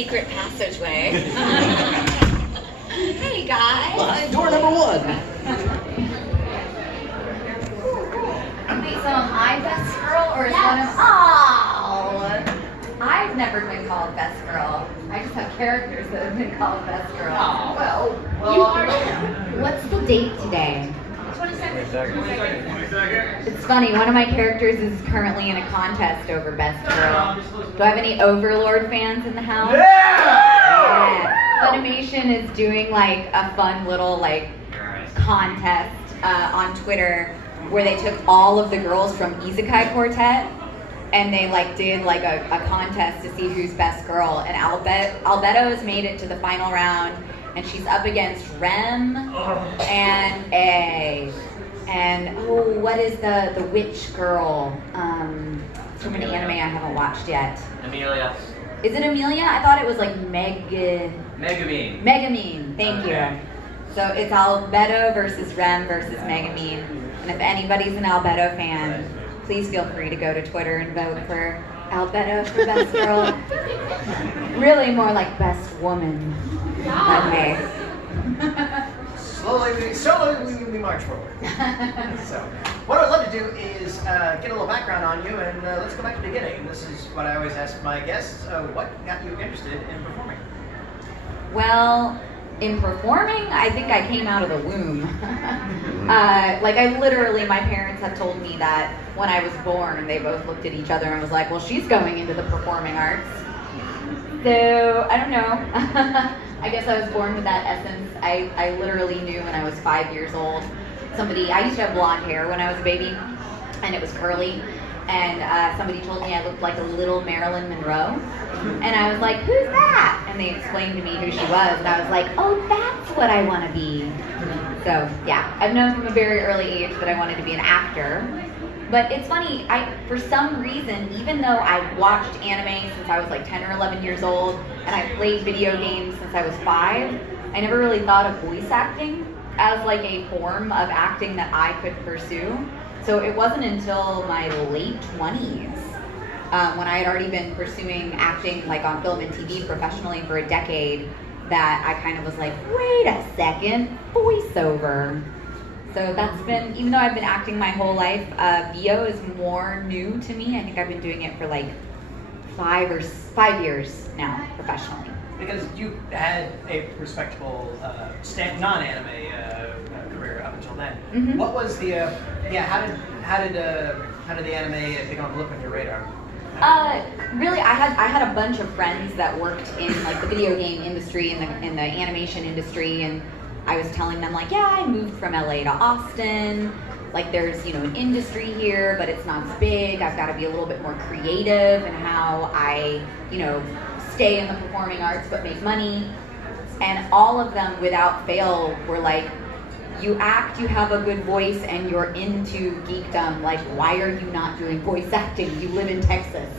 secret passageway. Hey guys. Door number 1. Wait, so am I best girl or is one of... Oh! I've never been called best girl. I just have characters that have been called best girl. Oh, well, You are. What's the date today? 22nd. It's funny, one of my characters is currently in a contest over best girl. Do I have any Overlord fans in the house? Yeah! Funimation is doing like a fun little like contest on Twitter where they took all of the girls from Isekai Quartet and they like did like a contest to see who's best girl, and Albedo has made it to the final round, and she's up against Rem and A. And what is the witch girl from an anime I haven't watched yet? Amelia. Is it Amelia? I thought it was like Megamine. Thank you. So it's Albedo versus Rem versus Megamine. And if anybody's an Albedo fan, please feel free to go to Twitter and vote for Albedo for best girl. Really more like best woman. Okay. Slowly we march forward. So, what I'd love to do is get a little background on you, and let's go back to the beginning. This is what I always ask my guests: what got you interested in performing? Well, in performing, I think I came out of the womb. Like I literally, my parents have told me that when I was born, they both looked at each other and was like, well, she's going into the performing arts. So, I don't know. I guess I was born with that essence. I literally knew when I was 5 years old. I used to have blonde hair when I was a baby, and it was curly. And somebody told me I looked like a little Marilyn Monroe. And I was like, who's that? And they explained to me who she was. And I was like, oh, that's what I want to be. So, yeah, I've known from a very early age that I wanted to be an actor. But it's funny, for some reason, even though I watched anime since I was like 10 or 11 years old, and I played video games since I was 5, I never really thought of voice acting as like a form of acting that I could pursue. So it wasn't until my late 20s, when I had already been pursuing acting like on film and TV professionally for a decade, that I kind of was like, wait a second, voiceover. So that's been, even though I've been acting my whole life, VO is more new to me. I think I've been doing it for like 5 years now, professionally. Because you had a respectable non-anime career up until then. Mm-hmm. What was the how did the anime become a blip on your radar? Really, I had a bunch of friends that worked in like the video game industry and in the animation industry, and I was telling them like, yeah, I moved from LA to Austin. Like there's, an industry here, but it's not as big. I've got to be a little bit more creative in how I, stay in the performing arts but make money. And all of them without fail were like, you act, you have a good voice, and you're into geekdom. Like, why are you not doing voice acting? You live in Texas.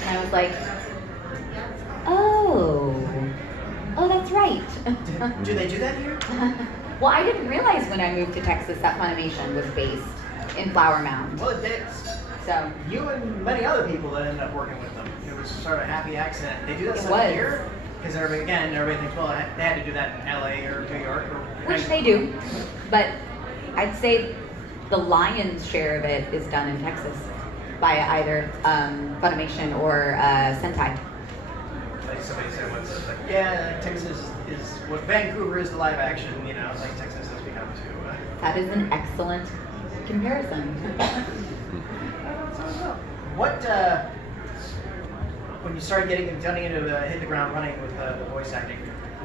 And I was like, oh, that's right. Do they do that here? Well, I didn't realize when I moved to Texas that Funimation was based in Flower Mound. Well, it did. So You and many other people that ended up working with them. It was sort of a happy accident. They do that It stuff was. here because everybody thinks, well, they had to do that in LA or New York or which they do, but I'd say the lion's share of it is done in Texas by either Funimation or Sentai. Like somebody said once, it's like, yeah, Texas is what Vancouver is to live action. Like Texas has become to. That is an excellent comparison. What when you started getting into hit the ground running with the voice acting?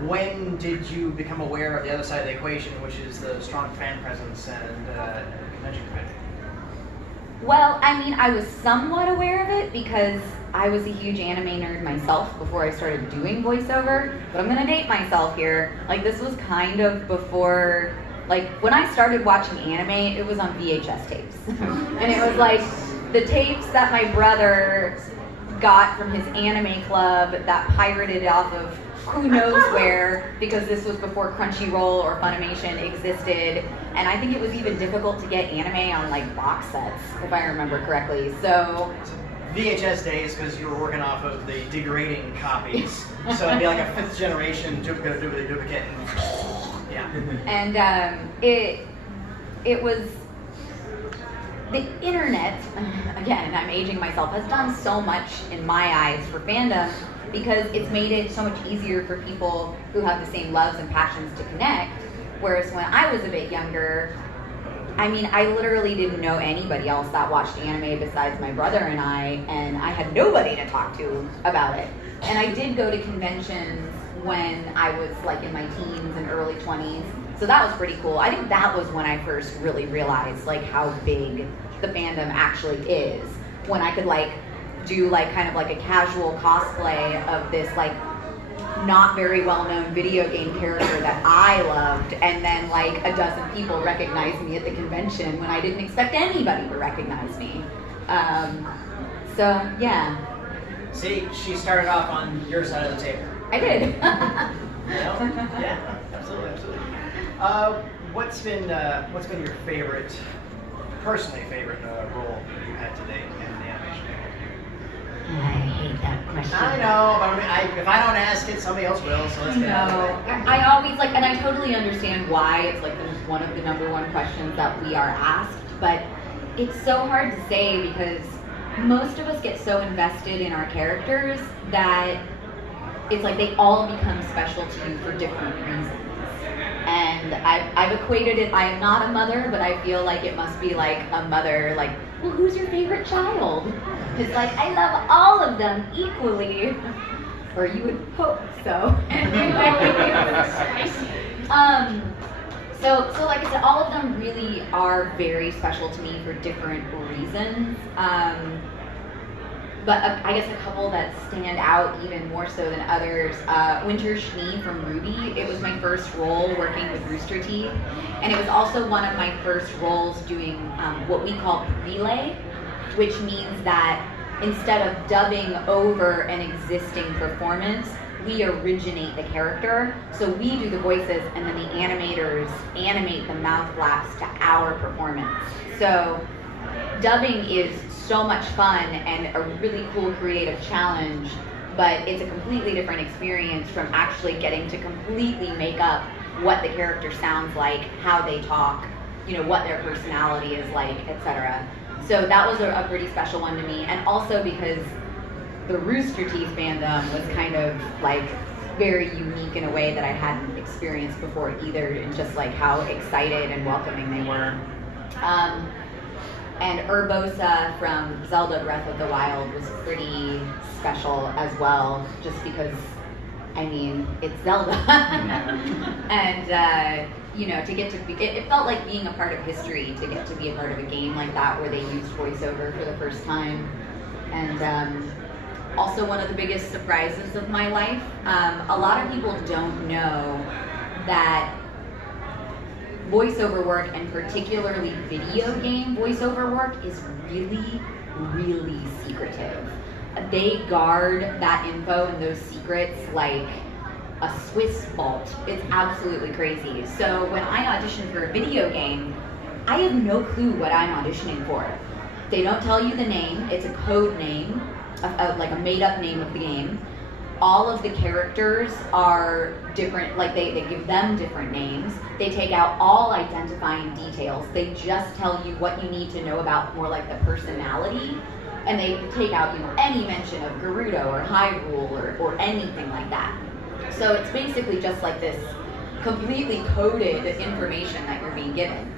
When did you become aware of the other side of the equation, which is the strong fan presence and convention committee? Well, I was somewhat aware of it because I was a huge anime nerd myself before I started doing voiceover, but I'm gonna date myself here. Like, this was kind of before, like, when I started watching anime, it was on VHS tapes. And it was like the tapes that my brother got from his anime club that pirated off of who knows where, because this was before Crunchyroll or Funimation existed, and I think it was even difficult to get anime on like box sets, if I remember correctly. So VHS days because you were working off of the degrading copies. So it'd be like a 5th generation duplicate. Yeah. And it was the internet. Again, I'm aging myself. Has done so much in my eyes for fandom because it's made it so much easier for people who have the same loves and passions to connect. Whereas when I was a bit younger, I mean, I literally didn't know anybody else that watched anime besides my brother and I had nobody to talk to about it. And I did go to conventions when I was like in my teens and early 20s, so that was pretty cool. I think that was when I first really realized like how big the fandom actually is, when I could like do like kind of like a casual cosplay of this like not very well-known video game character that I loved, and then like a dozen people recognized me at the convention when I didn't expect anybody to recognize me. So yeah. See, she started off on your side of the table. I did. Yeah, absolutely. What's been your favorite, personally favorite role you've had to date in the animation? I hate that question. I know, but I mean, if I don't ask it, somebody else will. So let's get it out of the way. I always like, and I totally understand why it's like one of the number one questions that we are asked, but it's so hard to say because most of us get so invested in our characters that it's like they all become special to you for different reasons. And I've equated it, I am not a mother, but I feel like it must be like a mother, like, well, who's your favorite child? It's like, I love all of them equally. Or you would hope so. So like I said, all of them really are very special to me for different reasons. But I guess a couple that stand out even more so than others. Winter Schnee from RWBY. It was my first role working with Rooster Teeth, and it was also one of my first roles doing what we call relay, which means that instead of dubbing over an existing performance, we originate the character. So we do the voices, and then the animators animate the mouth flaps to our performance. So dubbing is so much fun and a really cool creative challenge, but it's a completely different experience from actually getting to completely make up what the character sounds like, how they talk, you know, what their personality is like, etc. So that was a pretty special one to me, and also because the Rooster Teeth fandom was kind of like very unique in a way that I hadn't experienced before either, and just like how excited and welcoming they were. And Urbosa from Zelda Breath of the Wild was pretty special as well, just because, I mean, it's Zelda. And, you know, to get to be, it felt like being a part of history to get to be a part of a game like that where they used voiceover for the first time. And also one of the biggest surprises of my life, a lot of people don't know that voiceover work, and particularly video game voiceover work, is really, really secretive. They guard that info and those secrets like a Swiss vault. It's absolutely crazy. So when I audition for a video game, I have no clue what I'm auditioning for. They don't tell you the name. It's a code name, like a made-up name of the game. All of the characters are different, like they give them different names. They take out all identifying details. They just tell you what you need to know about more like the personality, and they take out, you know, any mention of Gerudo or Hyrule or anything like that. So it's basically just like this completely coded information that you're being given.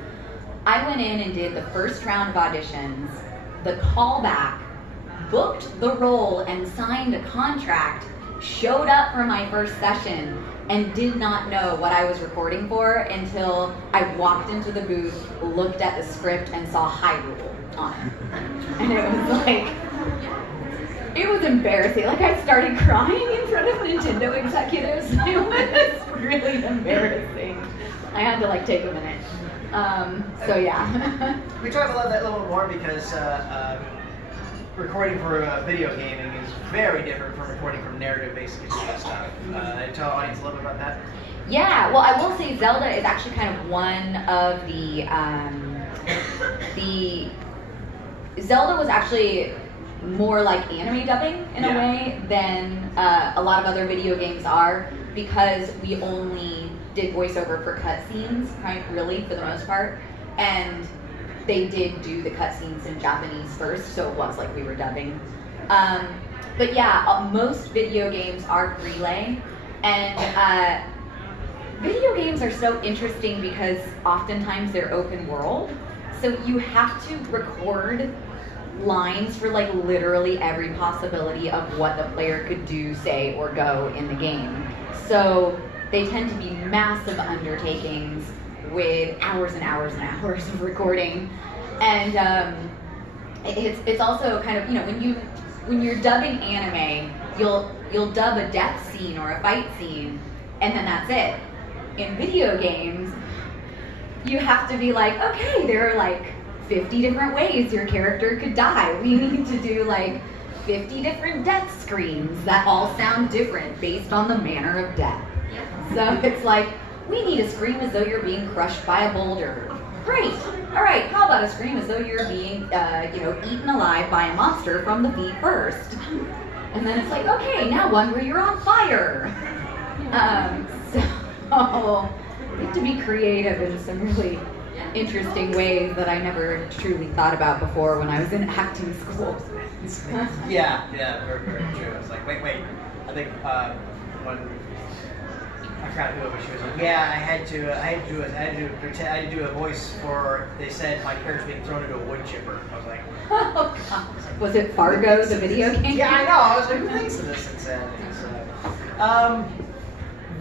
I went in and did the first round of auditions, the callback, booked the role and signed a contract, showed up for my first session, and did not know what I was recording for until I walked into the booth, looked at the script, and saw Hyrule on it. And it was like, it was embarrassing. Like, I started crying in front of Nintendo executives. It was really embarrassing. I had to like take a minute. So yeah. We talk about that a little more because recording for video gaming is very different from recording from narrative-based stuff. Tell the audience a little bit about that. Yeah, well, I will say Zelda is actually kind of one of the Zelda was actually more like anime dubbing in a way than a lot of other video games are, because we only did voiceover for cutscenes, really, for the most part, and they did do the cutscenes in Japanese first, so it was like we were dubbing. But yeah, most video games are relay, and video games are so interesting because oftentimes they're open world, so you have to record lines for like literally every possibility of what the player could do, say, or go in the game. So they tend to be massive undertakings with hours and hours and hours of recording, and it's also kind of, you know, when you're dubbing anime, you'll dub a death scene or a fight scene, and then that's it. In video games, you have to be like, okay, there are like 50 different ways your character could die. We need to do like 50 different death screams that all sound different based on the manner of death. So it's like, we need a scream as though you're being crushed by a boulder. Great. All right, how about a scream as though you're being, eaten alive by a monster from the feet first? And then it's like, okay, now one where you're on fire. So you have to be creative in some really interesting ways that I never truly thought about before when I was in acting school. Yeah, very, very true. It's like, wait. I think when I forgot who it was, she was like, yeah, I had to do a voice for. They said my character's being thrown into a wood chipper. I was like, oh God. Was it Fargo, the video game? Yeah, I know. I was like, who thinks of this insanity? So,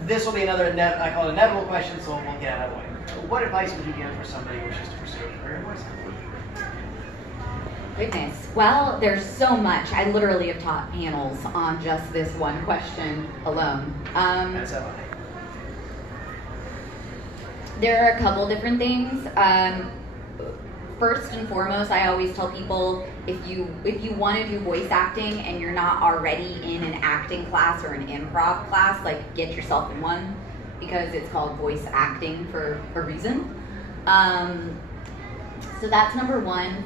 this will be another I call it inevitable question, so we'll get out of the way. What advice would you give for somebody who wishes to pursue a career in voice acting? Goodness. Well, there's so much. I literally have taught panels on just this one question alone. There are a couple different things. First and foremost, I always tell people, if you want to do voice acting and you're not already in an acting class or an improv class, like, get yourself in one, because it's called voice acting for a reason. So that's number one.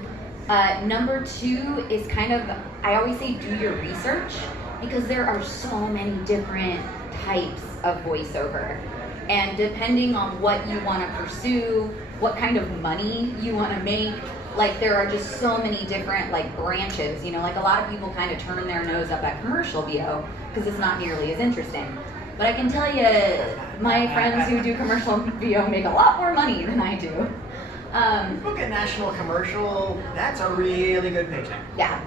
Number two is kind of, I always say, do your research, because there are so many different types of voiceover. And depending on what you want to pursue, what kind of money you want to make, like, there are just so many different, like, branches. You know, like, a lot of people kind of turn their nose up at commercial VO because it's not nearly as interesting. But I can tell you, my friends who do commercial VO make a lot more money than I do. Look at national commercial, that's a really good paycheck. Yeah.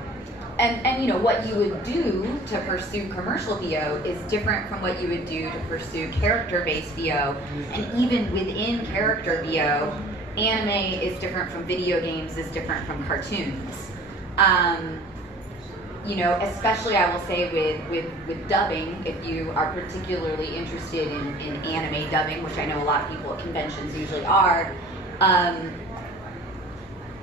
And you know, what you would do to pursue commercial VO is different from what you would do to pursue character-based VO. And even within character VO, anime is different from video games, is different from cartoons. You know, especially I will say with dubbing, if you are particularly interested in anime dubbing, which I know a lot of people at conventions usually are,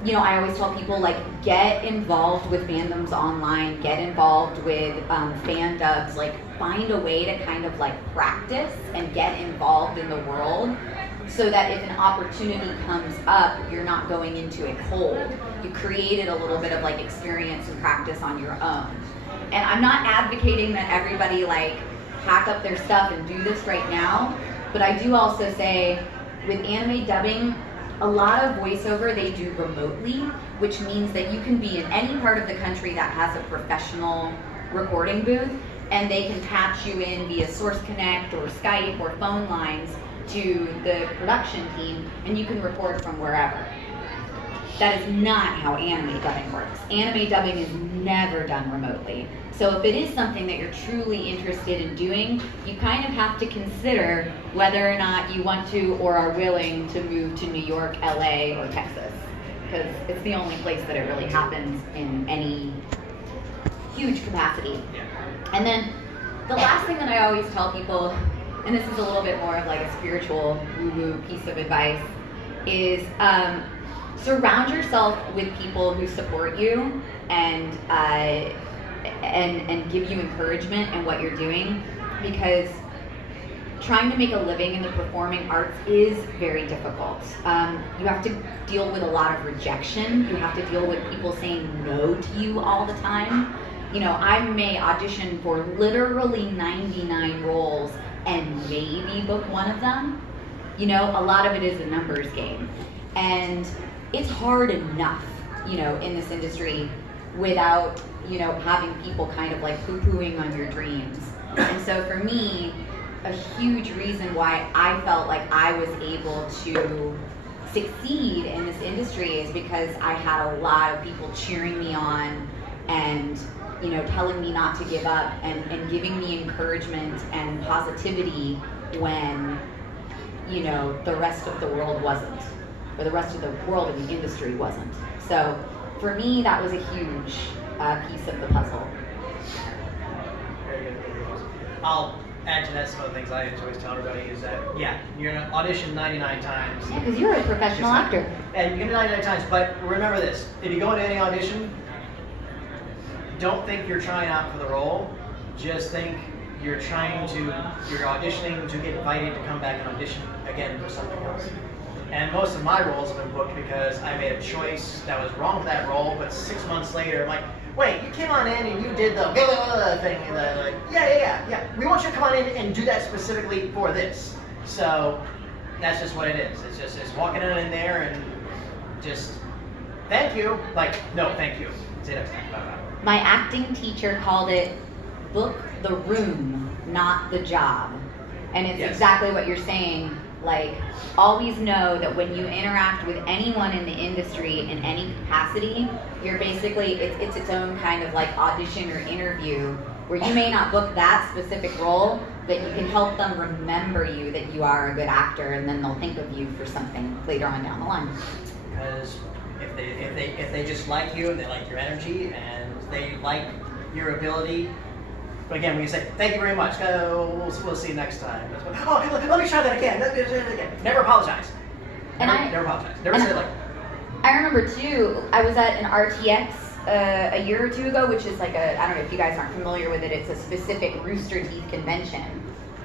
you know, I always tell people, like, get involved with fandoms online, get involved with fan dubs, like, find a way to kind of, like, practice and get involved in the world, so that if an opportunity comes up, you're not going into it cold. You created a little bit of, like, experience and practice on your own. And I'm not advocating that everybody, like, pack up their stuff and do this right now, but I do also say, with anime dubbing, a lot of voiceover they do remotely, which means that you can be in any part of the country that has a professional recording booth, and they can patch you in via Source Connect or Skype or phone lines to the production team, and you can record from wherever. That is not how anime dubbing works. Anime dubbing is never done remotely. So if it is something that you're truly interested in doing, you kind of have to consider whether or not you want to or are willing to move to New York, LA, or Texas, because it's the only place that it really happens in any huge capacity. And then the last thing that I always tell people, and this is a little bit more of like a spiritual woo-woo piece of advice, is surround yourself with people who support you and give you encouragement in what you're doing, because trying to make a living in the performing arts is very difficult. You have to deal with a lot of rejection. You have to deal with people saying no to you all the time. You know, I may audition for literally 99 roles and maybe book one of them. You know, a lot of it is a numbers game. And it's hard enough, you know, in this industry without, you know, having people kind of like poo-pooing on your dreams. And so for me, a huge reason why I felt like I was able to succeed in this industry is because I had a lot of people cheering me on and, you know, telling me not to give up and giving me encouragement and positivity when, you know, the rest of the world wasn't, or the rest of the world in the industry wasn't. So for me, that was a huge piece of the puzzle. Very good. I'll add to that some of the things I always tell everybody is that, yeah, you're going to audition 99 times. Yeah, because you're a professional actor. And you're going to 99 times, but remember this, if you go into any audition, don't think you're trying out for the role, just think you're auditioning to get invited to come back and audition again for something else. And most of my roles have been booked because I made a choice that was wrong for that role, but 6 months later, I'm like, wait, you came on in and you did the thing, and they're like, yeah. We want you to come on in and do that specifically for this. So that's just what it is. It's walking in there and just, thank you. Like, no, thank you. See you next time. Bye-bye. My acting teacher called it book the room, not the job. And it's exactly what you're saying. Like, always know that when you interact with anyone in the industry in any capacity, you're basically, it's its own kind of like audition or interview where you may not book that specific role, but you can help them remember you that you are a good actor, and then they'll think of you for something later on down the line. Because if they just like you and they like your energy and they like your ability, but again, when you say, thank you very much, we'll see you next time. Oh, let me try that again. Never apologize. Never apologize. Never say like. I remember too, I was at an RTX a year or two ago, which is like I don't know if you guys aren't familiar with it, it's a specific Rooster Teeth convention.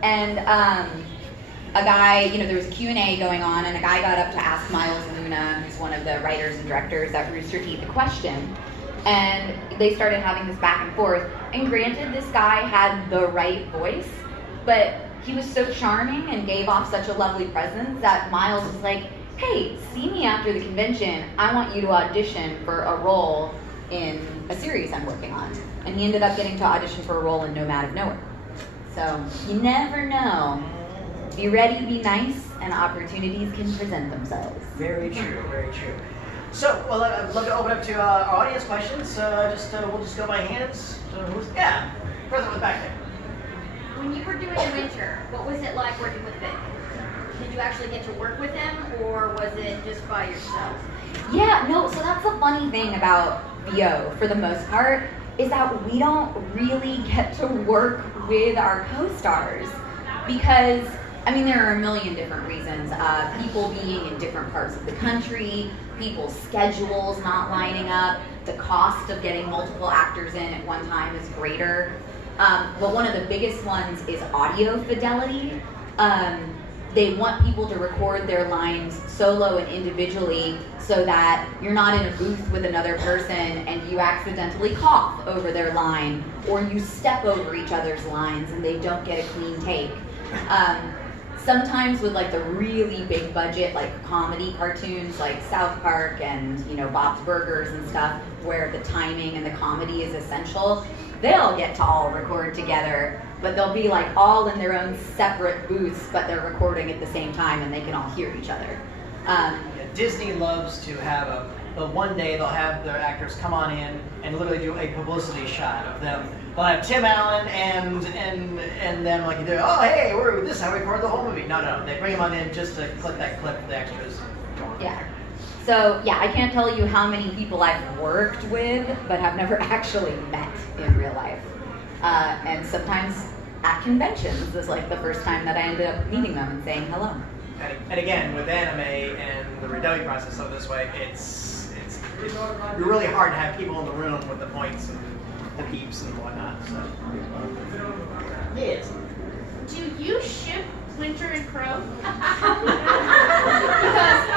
And a guy, you know, there was a Q&A going on, and a guy got up to ask Miles Luna, who's one of the writers and directors at Rooster Teeth, a question. And they started having this back and forth. And granted, this guy had the right voice, but he was so charming and gave off such a lovely presence that Miles was like, hey, see me after the convention. I want you to audition for a role in a series I'm working on. And he ended up getting to audition for a role in Nomad of Nowhere. So you never know. Be ready, be nice, and opportunities can present themselves. Very true, very true. So, well, I'd love to open up to our audience questions. We'll just go by hands. Present with back there. When you were doing Winter, what was it like working with Vic? Did you actually get to work with him, or was it just by yourself? Yeah, no, so that's the funny thing about VO, for the most part, is that we don't really get to work with our co-stars. Because, I mean, there are a million different reasons. People being in different parts of the country, people's schedules not lining up, the cost of getting multiple actors in at one time is greater. But one of the biggest ones is audio fidelity. They want people to record their lines solo and individually so that you're not in a booth with another person and you accidentally cough over their line, or you step over each other's lines and they don't get a clean take. Sometimes with like the really big budget, like comedy cartoons like South Park and, you know, Bob's Burgers and stuff, where the timing and the comedy is essential, they'll get to all record together, but they'll be like all in their own separate booths, but they're recording at the same time and they can all hear each other. Disney loves to have one day they'll have their actors come on in and literally do a publicity shot of them. They'll have Tim Allen and them like, oh hey, this is how we record the whole movie. No, they bring them on in just to clip that clip for the extras. Yeah. So yeah, I can't tell you how many people I've worked with, but have never actually met in real life. And sometimes at conventions is like the first time that I ended up meeting them and saying hello. And again, with anime and the redubbing process of this way, it's really hard to have people in the room with the points and the peeps and whatnot. So yes. Do you ship Winter and Crow. Because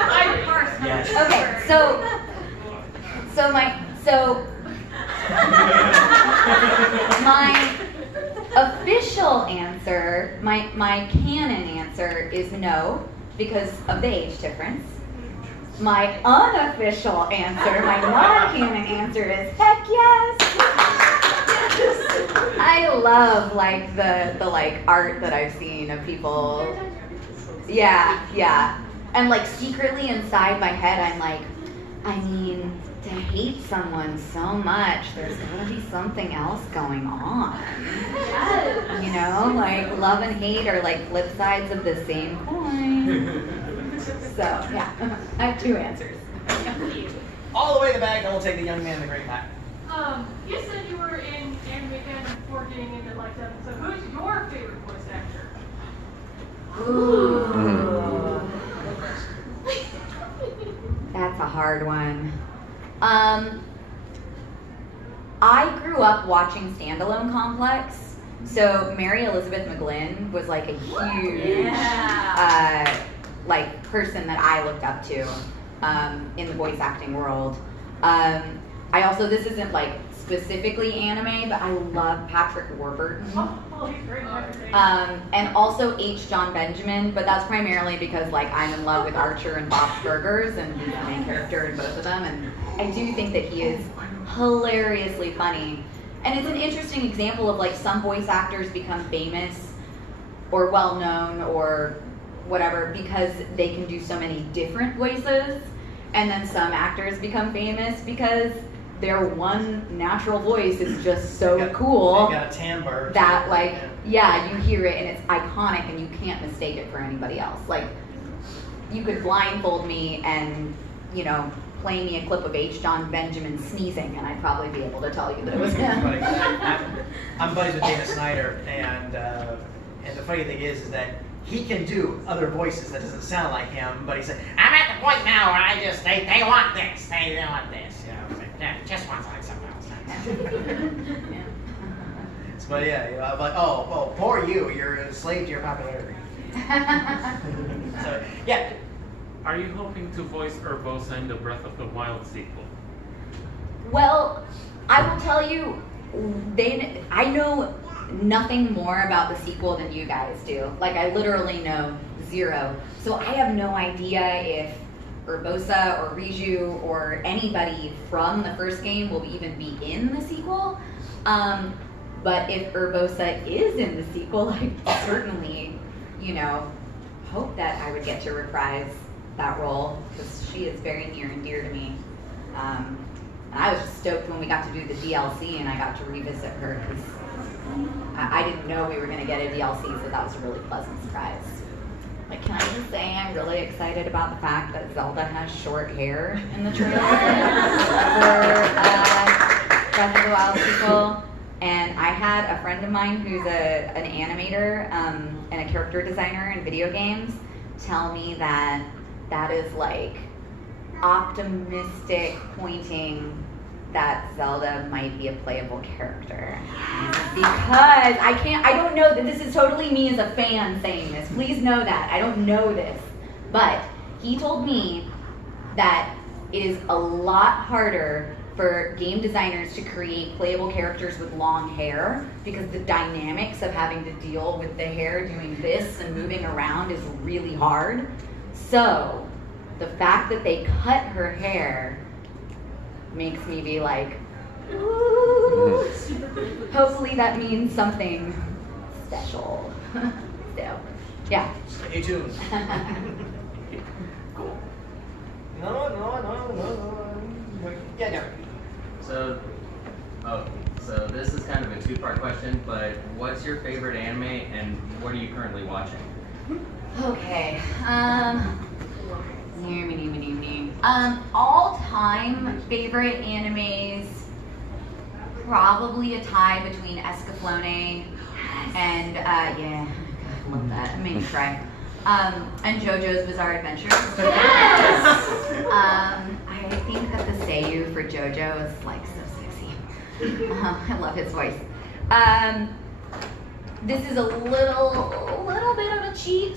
I Yes. Okay, my official answer, my canon answer is no, because of the age difference. My unofficial answer, my non-canon answer is heck yes. I love like the like art that I've seen of people. Yeah. And like secretly inside my head I'm like, I mean, to hate someone so much, there's gotta be something else going on. You know, like love and hate are like flip sides of the same coin. So yeah, I have two answers. All the way in the back, and we'll take the young man in the gray hat. You said you were in anime canon before getting into like that. So who's your favorite voice actor? Ooh. That's a hard one. I grew up watching Standalone Complex, so Mary Elizabeth McGlynn was like a huge like person that I looked up to in the voice acting world. I also, this isn't like specifically anime, but I love Patrick Warburton. Oh, he's great. And also H. John Benjamin, but that's primarily because like I'm in love with Archer and Bob's Burgers, and he's the main character in both of them, and I do think that he is hilariously funny. And it's an interesting example of like some voice actors become famous or well known or whatever because they can do so many different voices, and then some actors become famous because their one natural voice is just so cool They got a timbre that like yeah, you hear it and it's iconic and you can't mistake it for anybody else. Like you could blindfold me and play me a clip of H. John Benjamin sneezing and I'd probably be able to tell you that it was him. I'm buddies with Dana Snyder, and the funny thing is that he can do other voices that doesn't sound like him, but he said, I'm at the point now where I just, they want this, they want this, it's like, yeah, just wants like something else. But yeah, I'm like, oh, poor you, you're a slave to your popularity. So, yeah. Are you hoping to voice Urbosa in the Breath of the Wild sequel? Well, I will tell you, I know nothing more about the sequel than you guys do. Like, I literally know zero. So I have no idea if Urbosa or Riju or anybody from the first game will even be in the sequel. But if Urbosa is in the sequel, I certainly, hope that I would get to reprise that role because she is very near and dear to me. And I was just stoked when we got to do the DLC and I got to revisit her because I didn't know we were going to get a DLC, so that was a really pleasant surprise. Like, can I just say I'm really excited about the fact that Zelda has short hair in the trailer for Breath of the Wild sequel. And I had a friend of mine who's an animator and a character designer in video games tell me that is like optimistic pointing that Zelda might be a playable character. Because I don't know that this is totally me as a fan saying this. Please know that. I don't know this. But he told me that it is a lot harder for game designers to create playable characters with long hair because the dynamics of having to deal with the hair doing this and moving around is really hard. So the fact that they cut her hair makes me be like, ooh, hopefully that means something special. So, yeah. Stay tuned. Cool. No. Yeah, no. So this is kind of a two-part question, but what's your favorite anime and what are you currently watching? Okay. All-time favorite animes, probably a tie between Escaflowne and yeah, I love that. It made me cry. And JoJo's Bizarre Adventures. Yes! I think that the seiyuu for JoJo is like so sexy. I love his voice. this is a little bit of a cheat,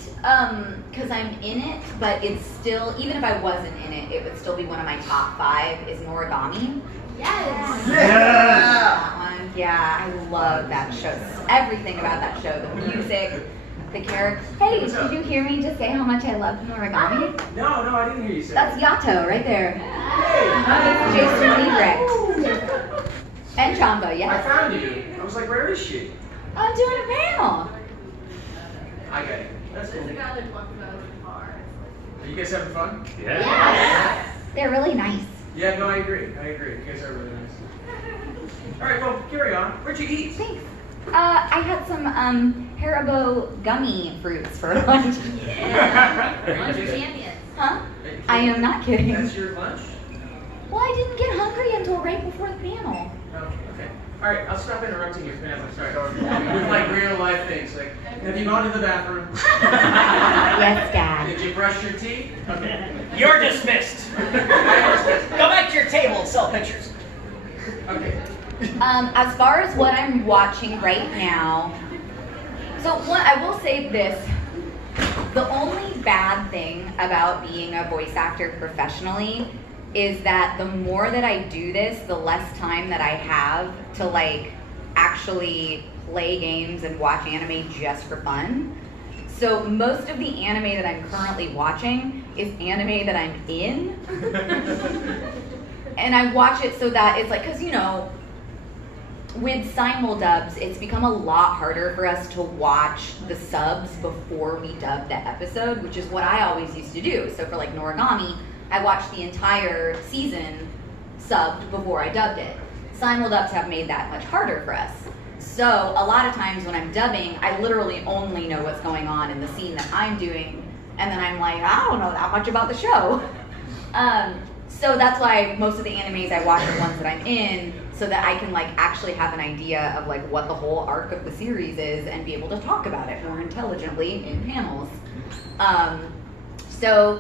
because I'm in it, but it's still, even if I wasn't in it, it would still be one of my top 5 is Noragami. Yes. That one, yeah, I love that show. Everything about that show, the music, the character. Hey, did you hear me just say how much I loved Noragami? No, I didn't hear you say That's Yato right there. Hey. Jason Liebrecht. And Chamba, I yes. found you. I was like, where is she? I'm doing a panel. I got it. That's cool. There's a guy that walked about in the bar. Are you guys having fun? Yes. They're really nice. Yeah, no, I agree. You guys are really nice. All right, well, carry on. Where'd you eat? Thanks. I had some Haribo gummy fruits for lunch. Lunch champions. Huh? I am not kidding. That's your lunch? Well, I didn't get hungry until right before the panel. Oh, okay. All right, I'll stop interrupting you, man. I'm sorry. With like real life things, like, have you gone to the bathroom? Yes, Dad. Did you brush your teeth? Okay. You're dismissed. Go back to your table and sell pictures. Okay. As far as what I'm watching right now, so what I will say this, the only bad thing about being a voice actor professionally is that the more that I do this, the less time that I have to like actually play games and watch anime just for fun. So most of the anime that I'm currently watching is anime that I'm in. And I watch it so that it's like, cause you know, with simuldubs, it's become a lot harder for us to watch the subs before we dub the episode, which is what I always used to do. So for like Noragami, I watched the entire season subbed before I dubbed it. Simuldubs have made that much harder for us. So a lot of times when I'm dubbing, I literally only know what's going on in the scene that I'm doing, and then I'm like, I don't know that much about the show. So that's why most of the animes I watch are ones that I'm in, so that I can like actually have an idea of like what the whole arc of the series is and be able to talk about it more intelligently in panels. So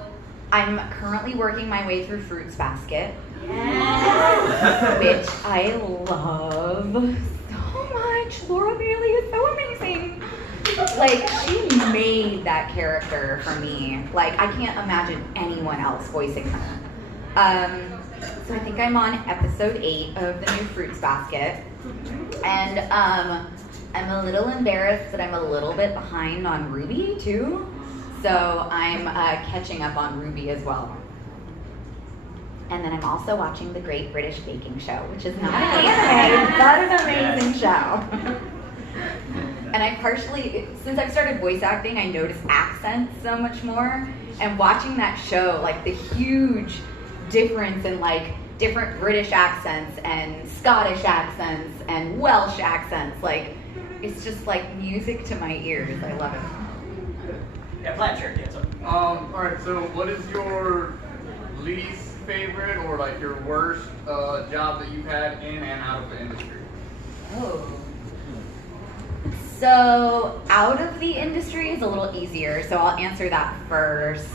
I'm currently working my way through Fruits Basket, which I love so much. Laura Bailey is so amazing. Like, she made that character for me. Like, I can't imagine anyone else voicing her. So I think I'm on episode 8 of the new Fruits Basket. And I'm a little embarrassed that I'm a little bit behind on Ruby, too. So I'm catching up on Ruby as well. And then I'm also watching The Great British Baking Show, which is not an anime, but an amazing show. And I partially, since I've started voice acting, I notice accents so much more. And watching that show, like the huge difference in like different British accents and Scottish accents and Welsh accents, like it's just like music to my ears. I love it. Yeah, flat shirt, yeah, so. Alright, so what is your least favorite or like your worst job that you've had in and out of the industry? Oh. So out of the industry is a little easier, so I'll answer that first.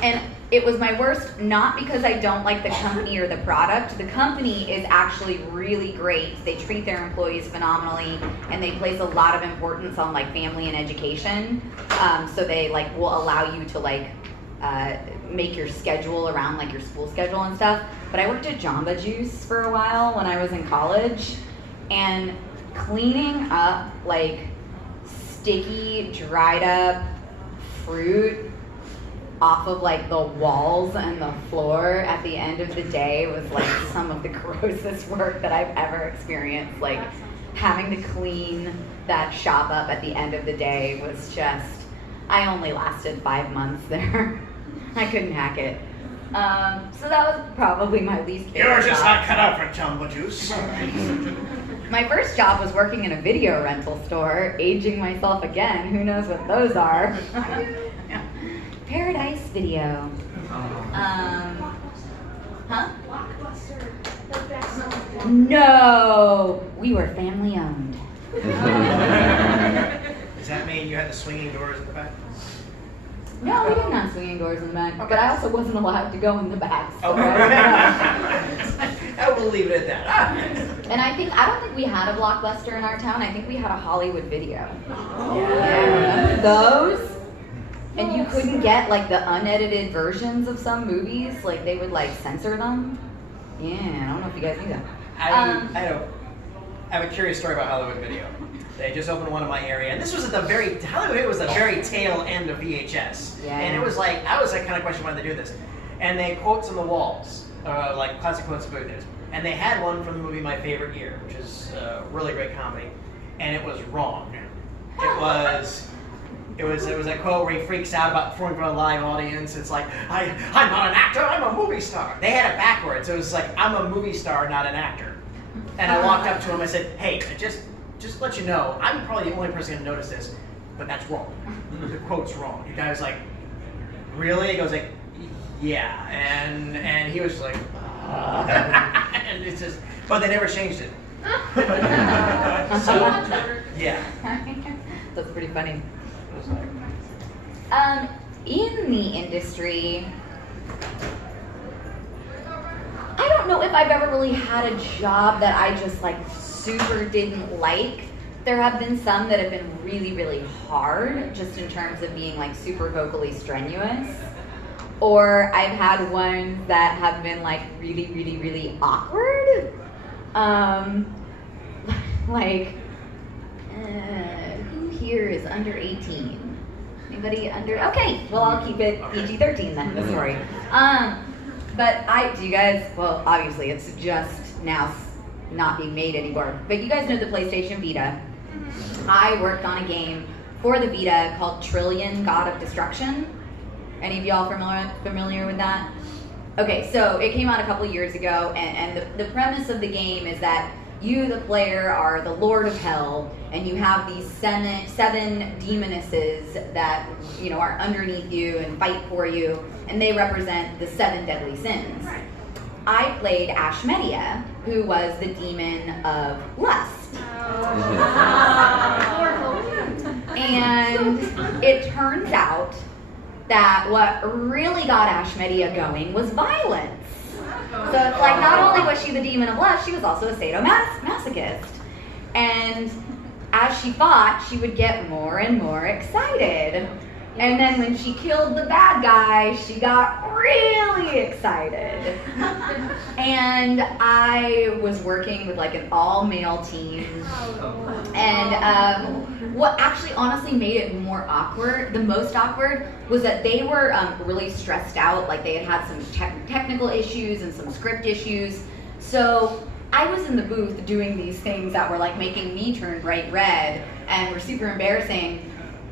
And it was my worst, not because I don't like the company or the product. The company is actually really great. They treat their employees phenomenally, and they place a lot of importance on like family and education. So they like will allow you to like make your schedule around like your school schedule and stuff. But I worked at Jamba Juice for a while when I was in college, and cleaning up like sticky, dried up fruit off of like the walls and the floor at the end of the day was like some of the grossest work that I've ever experienced. Like having to clean that shop up at the end of the day was just, I only lasted 5 months there. I couldn't hack it. So that was probably my least favorite You're just job. not cut out for Jamba Juice. My first job was working in a video rental store, aging myself again. Who knows what those are? Paradise Video. Huh? No, we were family owned. Does that mean you had the swinging doors at the back? No, we didn't have swinging doors in the back, but I also wasn't allowed to go in the back. So Okay. I will leave it at that. And I don't think we had a Blockbuster in our town. I think we had a Hollywood Video. Yeah. Remember those? And you couldn't get like the unedited versions of some movies. Like they would like censor them. Yeah, I don't know if you guys knew that. I have a curious story about Hollywood Video. They just opened one in my area, and this was at Hollywood Video was the very tail end of VHS. Yeah. And it was like, I was like kind of questioning why they do this. And they had quotes on the walls, like classic quotes of movies. And they had one from the movie My Favorite Year, which is a really great comedy, and it was wrong. It was a quote where he freaks out about performing for a live audience. It's like, I'm not an actor, I'm a movie star. They had it backwards. It was like, I'm a movie star, not an actor. And I walked up to him, I said, hey, just to let you know, I'm probably the only person going to notice this, but that's wrong. The quote's wrong. The guy was like, really? He goes like, yeah. And he was like, and it's just, but they never changed it. So, yeah. That's pretty funny. In the industry, I don't know if I've ever really had a job that I just like super didn't like. There have been some that have been really, really hard, just in terms of being like super vocally strenuous. Or I've had ones that have been like really, really, really awkward. Like, who here is under 18? Anybody under? Okay, well I'll keep it PG-13 then, the story. But do you guys, well obviously it's just now not being made anymore, but you guys know the PlayStation Vita. I worked on a game for the Vita called Trillion God of Destruction. Any of y'all familiar with that? Okay, so it came out a couple years ago, and the premise of the game is that you, the player, are the Lord of Hell, and you have these seven demonesses that are underneath you and fight for you, and they represent the 7 deadly sins. I played Ashmedia, who was the demon of lust. And it turns out that what really got Ashmedia going was violence. So it's like, not only was she the demon of lust, she was also a sadomasochist. And as she fought, she would get more and more excited. And then when she killed the bad guy, she got really excited. And I was working with like an all-male team. And what actually honestly made it more awkward, the most awkward, was that they were really stressed out. Like they had some technical issues and some script issues. So I was in the booth doing these things that were like making me turn bright red and were super embarrassing.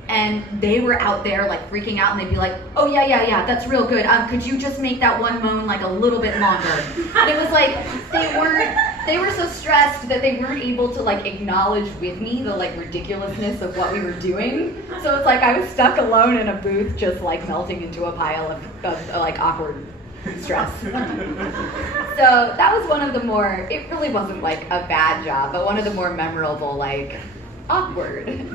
And they were out there like freaking out, and they'd be like, oh yeah, that's real good. Could you just make that one moan like a little bit longer? And it was like, they were so stressed that they weren't able to like acknowledge with me the like ridiculousness of what we were doing. So it's like I was stuck alone in a booth just like melting into a pile of like awkward stress. So that was one of the more, it really wasn't like a bad job, but one of the more memorable, like awkward